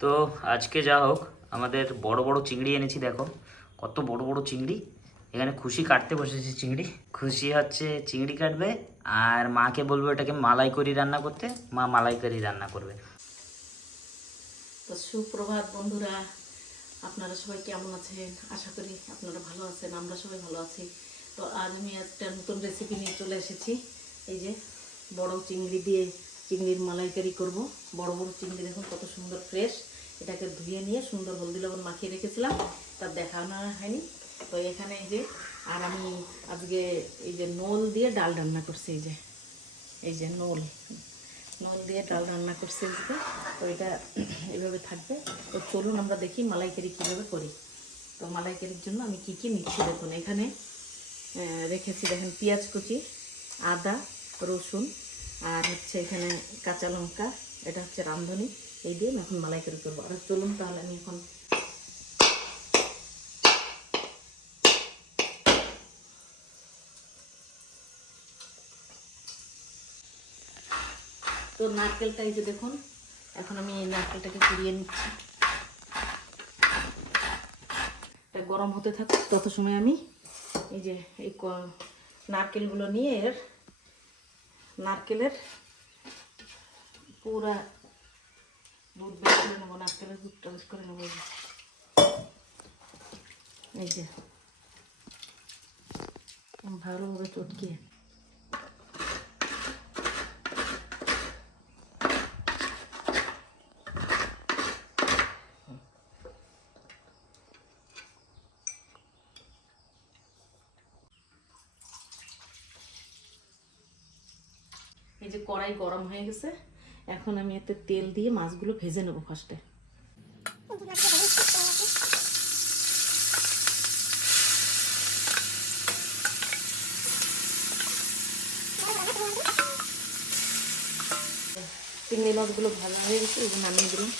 তো আজকে যা হোক আমাদের বড় বড় চিংড়ি এনেছি, দেখো কত বড় বড় চিংড়ি। এখানে খুশি কাটতে বসেছে চিংড়ি, খুশি হচ্ছে চিংড়ি কাটবে আর মাকে বলবো এটাকে মালাইকারি রান্না করতে, মা মালাইকারি রান্না করবে। তো সুপ্রভাত বন্ধুরা, আপনারা সবাই কেমন আছেন? আশা করি আপনারা ভালো আছেন, আমরা সবাই ভালো আছি। তো আজ আমি একটা নতুন রেসিপি নিয়ে চলে এসেছি। এই যে বড় চিংড়ি দিয়ে চিংড়ির মালাইকারি করব। বড় বড় চিংড়ি দেখুন কত সুন্দর ফ্রেশ, এটাকে ধুয়ে নিয়ে সুন্দর হলদি লবণ মাখিয়ে রেখেছিলাম, তার দেখানো হয়নি। তো এখানে এই যে আর আমি আজকে এই যে নোল দিয়ে ডাল রান্না করছি। এই যে নোল দিয়ে ডাল রান্না করছি আজকে। তো এটা এভাবে থাকবে। তো চলুন আমরা দেখি মালাইকারি কীভাবে করি। তো মালাইকারির জন্য আমি কি কি নিচ্ছি দেখুন। এখানে রেখেছি দেখেন পেঁয়াজ কুচি, আদা, রসুন, আর হচ্ছে এখানে কাঁচা লঙ্কা, এটা হচ্ছে রাঁধুনি। এই দিয়ে আমি এখন মালাইকারি করবো। আর চলুন তাহলে আমি এখন তো নারকেলটা এই যে দেখুন, এখন আমি এই নারকেলটাকে কুড়িয়ে নিচ্ছি। এটা গরম হতে থাকে, তত সময় আমি এই যে এই নারকেলগুলো নিয়ে নারকেলের পুরা দুধ বের করে নেবো, নারকেলের দুধটা বের করে নেবো। এই যে ভালোভাবে চটকিয়ে এই যে কড়াই গরম হয়ে গেছে। এখন আমি এতে তেল দিয়ে মাছগুলো ভেজে নেবো ফার্স্টে। চিংড়ি মাছগুলো ভালো হয়ে গেছে, এগুলো নামিয়ে দিলাম।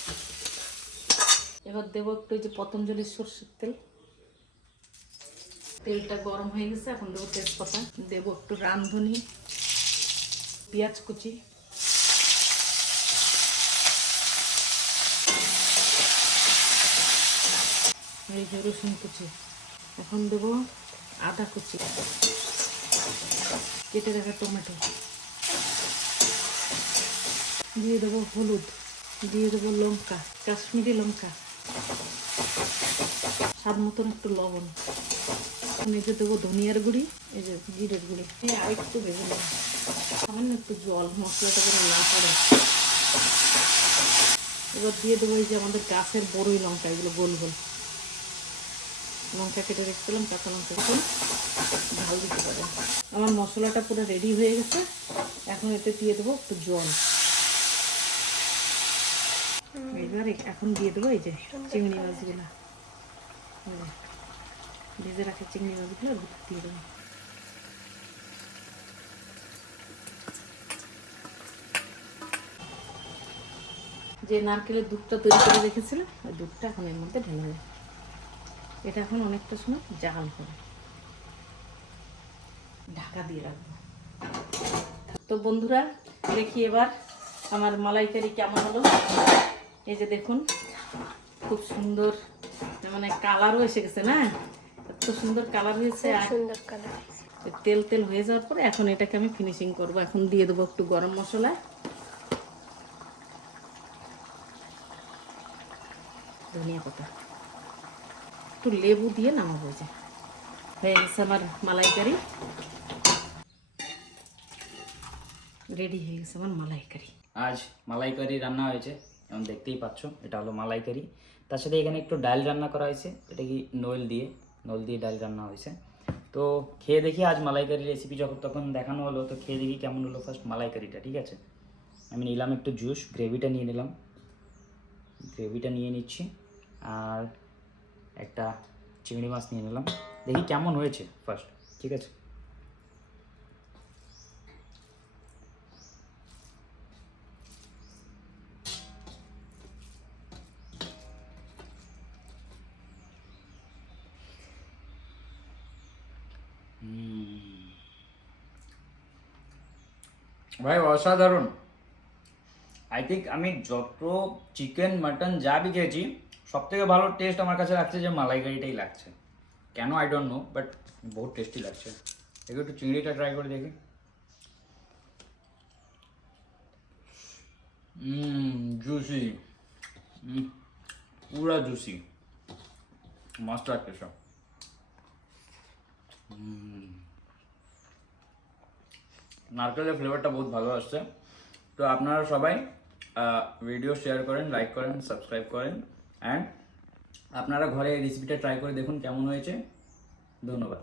এবার দেবো একটু এই যে পতঞ্জলির সরষের তেল। তেলটা গরম হয়ে গেছে, এখন দেবো তেজপাতা, দেবো একটু রাঁধুনি, পেঁয়াজ কুচি, এই যে রসুন কুচি, এখন দেবো আদা কুচি, কেটে রাখা টমেটো, দিয়ে দেবো হলুদ, দিয়ে দেবো লঙ্কা, কাশ্মীরি লঙ্কা, স্বাদ মতন একটু লবণ, এই যে দেবো ধনিয়ার গুঁড়ি, এই যে জিরের গুঁড়ি, আর একটু ভেজে নেব। সামান্য একটু জল, মশলাটা যেন না পড়ে। এবার দিয়ে দেবো এই যে আমাদের গাছের বড়ই লঙ্কা, এগুলো গোল গোল লঙ্কা কেটে রেখেছিলাম, কাঁচা লঙ্কা এখন ঝাল দিতে পারে। আমার মশলাটা পুরো রেডি হয়ে গেছে। এখন এতে দিয়ে দেবো একটু জল। এবার এখন দিয়ে দেবো এই যে চিংড়ি মাছগুলো, ভেজে রাখা চিংড়ি মাছগুলো দিয়ে দেবো। যে নারকেলের দুধটা তৈরি করে রেখেছিলাম, ওই দুধটা এখন এর মধ্যে ঢেলে দেবো। এটা এখন অনেকটা সময় জাল করে ঢাকা দিয়ে রাখবো। তো বন্ধুরা দেখি এবার আমার মালাইকারি কেমন হলো। এই যে দেখুন খুব সুন্দর, মানে কালারও এসে গেছে না, এত সুন্দর কালার হয়েছে। আর সুন্দর কালার, তেল তেল হয়ে যাওয়ার পরে এখন এটাকে আমি ফিনিশিং করব। এখন দিয়ে দেবো একটু গরম মশলা, ধনিয়া পাতা, একটু লেবু দিয়ে নামাবো। যে হয়ে গেছে আমার মালাইকারি, রেডি হয়ে গেছে আমার মালাইকারি। আজ মালাইকারি রান্না হয়েছে, যেমন দেখতেই পাচ্ছ এটা হলো মালাইকারি। তার সাথে এখানে একটু ডাল রান্না করা হয়েছে, এটা কি নোল দিয়ে ডাল রান্না হয়েছে। তো খেয়ে দেখি আজ মালাইকারি রেসিপি যখন তখন দেখানো হলো, তো খেয়ে দেখি কেমন হলো ফার্স্ট মালাইকারিটা। ঠিক আছে, আমি নিলাম একটু জুস, গ্রেভিটা নিয়ে নিলাম, গ্রেভিটা নিয়ে নিচ্ছি, আর একটা চিংড়ি মাছ নিয়ে নিলাম। দেখি কেমন হয়েছে ফার্স্ট। ঠিক আছে, ভাই অসাধারণ। আই থিঙ্ক আমি যত চিকেন মাটন যা বি খেয়েছি সব থেকে ভালো টেস্ট আমার কাছে লাগছে যে মালাইকারিটাই লাগছে। কেন আই ডোন্ট নো, বাট বহুত টেস্টি লাগছে। একটু চিংড়িটা ট্রাই করে দেখি। জুসি, পুরা জুসি, মস্ত লাগছে সব। নারকেলের ফ্লেভারটা বহুত ভালো আসছে। তো আপনারা সবাই ভিডিও শেয়ার করেন, লাইক করেন, সাবস্ক্রাইব করেন, অ্যান্ড আপনারা ঘরে এই রেসিপিটা ট্রাই করে দেখুন কেমন হয়েছে। ধন্যবাদ।